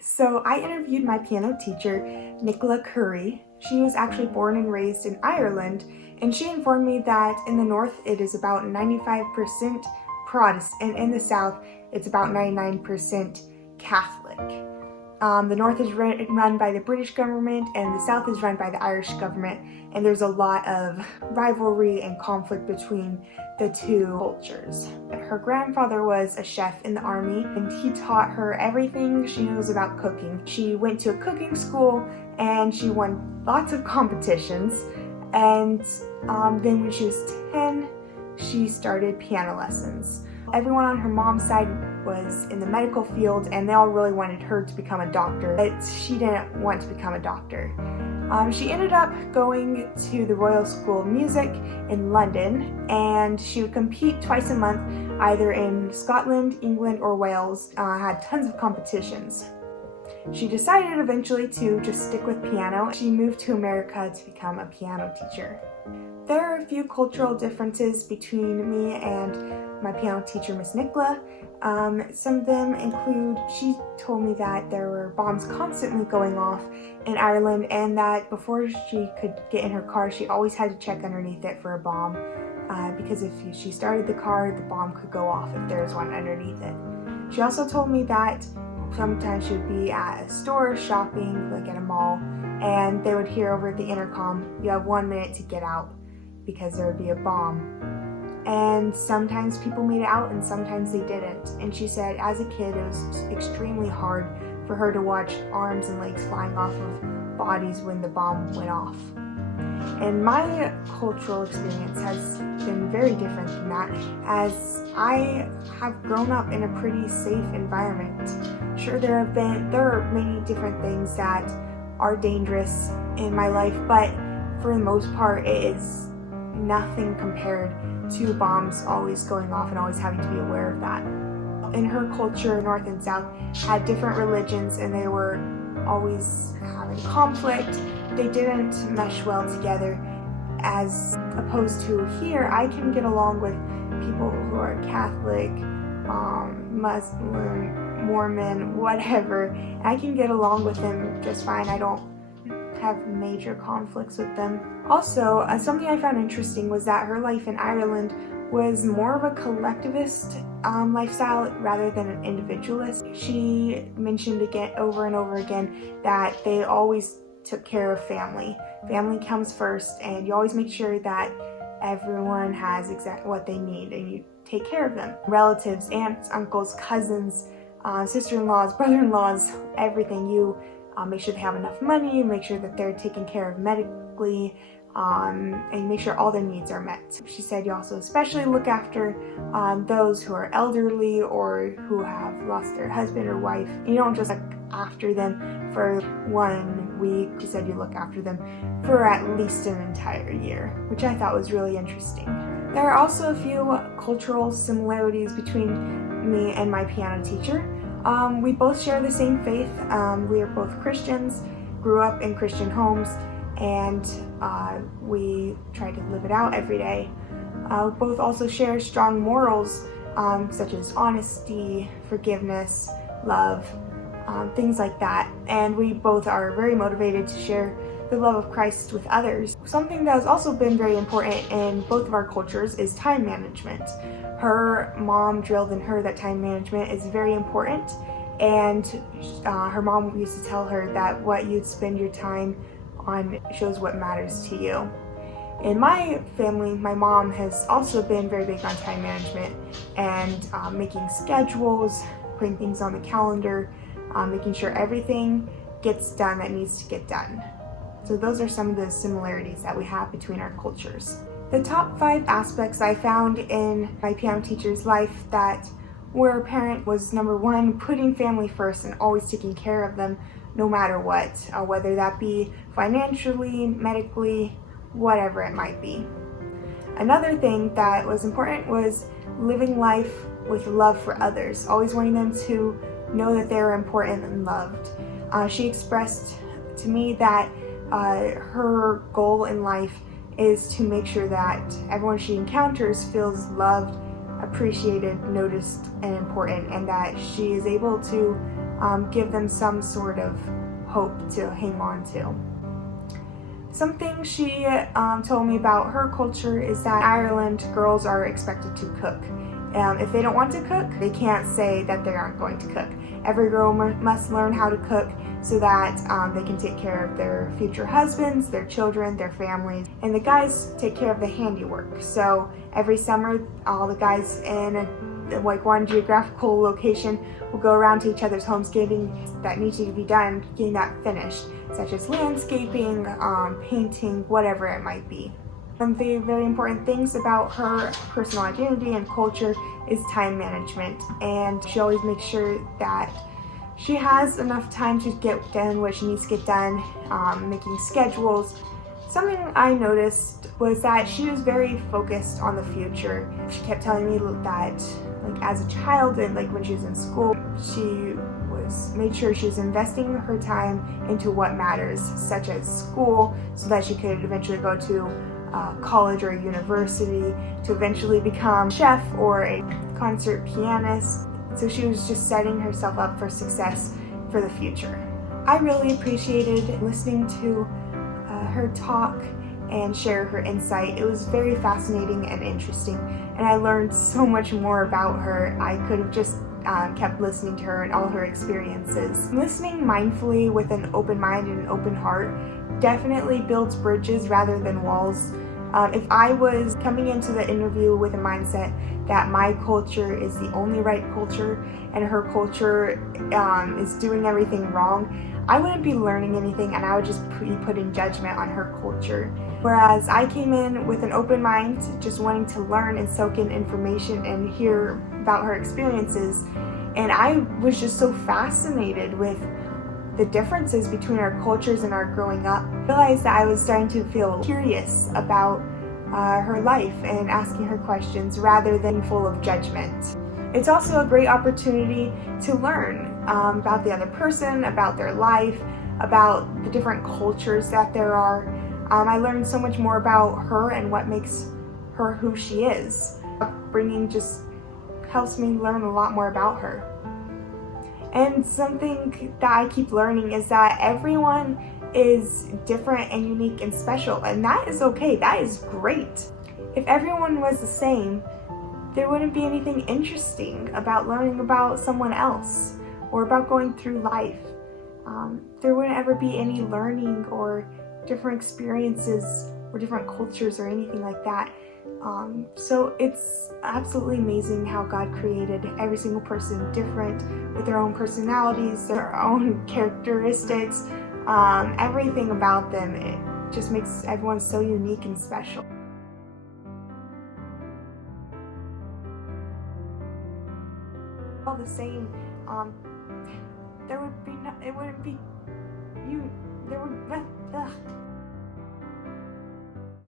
So I interviewed my piano teacher, Nicola Curry. She was actually born and raised in Ireland, and she informed me that in the north it is about 95% Protestant, and in the south it's about 99% Catholic. The north is run by the British government and the south is run by the Irish government, and there's a lot of rivalry and conflict between the two cultures. Her grandfather was a chef in the army, and he taught her everything she knows about cooking. She went to a cooking school and she won lots of competitions, and then when she was 10 she started piano lessons. Everyone on her mom's side was in the medical field and they all really wanted her to become a doctor, but she didn't want to become a doctor. She ended up going to the Royal School of Music in London, and she would compete twice a month either in Scotland, England, or Wales. Had tons of competitions. She decided eventually to just stick with piano. She moved to America to become a piano teacher. There are a few cultural differences between me and my piano teacher, Miss Nicola. Some of them include, she told me that there were bombs constantly going off in Ireland, and that before she could get in her car, she always had to check underneath it for a bomb, because if she started the car, the bomb could go off if there was one underneath it. She also told me that sometimes she would be at a store shopping, like at a mall, and they would hear over the intercom, "You have 1 minute to get out," because there would be a bomb. And sometimes people made it out and sometimes they didn't. And she said as a kid it was extremely hard for her to watch arms and legs flying off of bodies when the bomb went off. And my cultural experience has been very different than that, as I have grown up in a pretty safe environment. Sure, there are many different things that are dangerous in my life, but for the most part it is nothing compared to bombs always going off and always having to be aware of that. In her culture, North and South had different religions and they were always having conflict. They didn't mesh well together, as opposed to here, I can get along with people who are Catholic, Muslim, Mormon, whatever. I can get along with them just fine. I don't have major conflicts with them. Also, something I found interesting was that her life in Ireland was more of a collectivist lifestyle rather than an individualist. She mentioned again, over and over again, that they always took care of family. Family comes first, and you always make sure that everyone has exactly what they need and you take care of them. Relatives, aunts, uncles, cousins, sister-in-laws, brother-in-laws, everything. You make sure they have enough money, make sure that they're taken care of medically, and make sure all their needs are met. She said you also especially look after those who are elderly or who have lost their husband or wife. You don't just look after them for 1 week. She said you look after them for at least an entire year, which I thought was really interesting. There are also a few cultural similarities between me and my piano teacher. We both share the same faith. We are both Christians, grew up in Christian homes, and we try to live it out every day. We both also share strong morals, such as honesty, forgiveness, love, things like that. And we both are very motivated to share the love of Christ with others. Something that has also been very important in both of our cultures is time management. Her mom drilled in her that time management is very important, and her mom used to tell her that what you'd spend your time on shows what matters to you. In my family, my mom has also been very big on time management and making schedules, putting things on the calendar, making sure everything gets done that needs to get done. So those are some of the similarities that we have between our cultures. The top 5 aspects I found in my piano teacher's life that were apparent was, number 1, putting family first and always taking care of them no matter what, whether that be financially, medically, whatever it might be. Another thing that was important was living life with love for others, always wanting them to know that they're important and loved. She expressed to me that her goal in life is to make sure that everyone she encounters feels loved, appreciated, noticed, and important, and that she is able to give them some sort of hope to hang on to. Something she told me about her culture is that in Ireland, girls are expected to cook. If they don't want to cook, they can't say that they aren't going to cook. Every girl must learn how to cook so that they can take care of their future husbands, their children, their families, and the guys take care of the handiwork. So every summer, all the guys in one geographical location will go around to each other's homes getting that needs to be done, getting that finished, such as landscaping, painting, whatever it might be. One of the very important things about her personal identity and culture is time management, and she always makes sure that she has enough time to get done what she needs to get done, making schedules. Something I noticed was that she was very focused on the future. She kept telling me that, like, as a child and like when she was in school, she made sure she was investing her time into what matters, such as school, so that she could eventually go to college or a university, to eventually become a chef or a concert pianist. So she was just setting herself up for success for the future. I really appreciated listening to her talk and share her insight. It was very fascinating and interesting, and I learned so much more about her. I could have just kept listening to her and all her experiences. Listening mindfully with an open mind and an open heart definitely builds bridges rather than walls. If I was coming into the interview with a mindset that my culture is the only right culture and her culture is doing everything wrong, I wouldn't be learning anything, and I would just be putting judgment on her culture. Whereas I came in with an open mind, just wanting to learn and soak in information and hear about her experiences, and I was just so fascinated with the differences between our cultures and our growing up. I realized that I was starting to feel curious about her life and asking her questions rather than full of judgment. It's also a great opportunity to learn about the other person, about their life, about the different cultures that there are. I learned so much more about her and what makes her who she is. Upbringing just helps me learn a lot more about her. And something that I keep learning is that everyone is different and unique and special, and that is okay. That is great. If everyone was the same, there wouldn't be anything interesting about learning about someone else or about going through life. There wouldn't ever be any learning or different experiences or different cultures or anything like that. So it's absolutely amazing how God created every single person different, with their own personalities, their own characteristics, everything about them. It just makes everyone so unique and special. All the same, there wouldn't be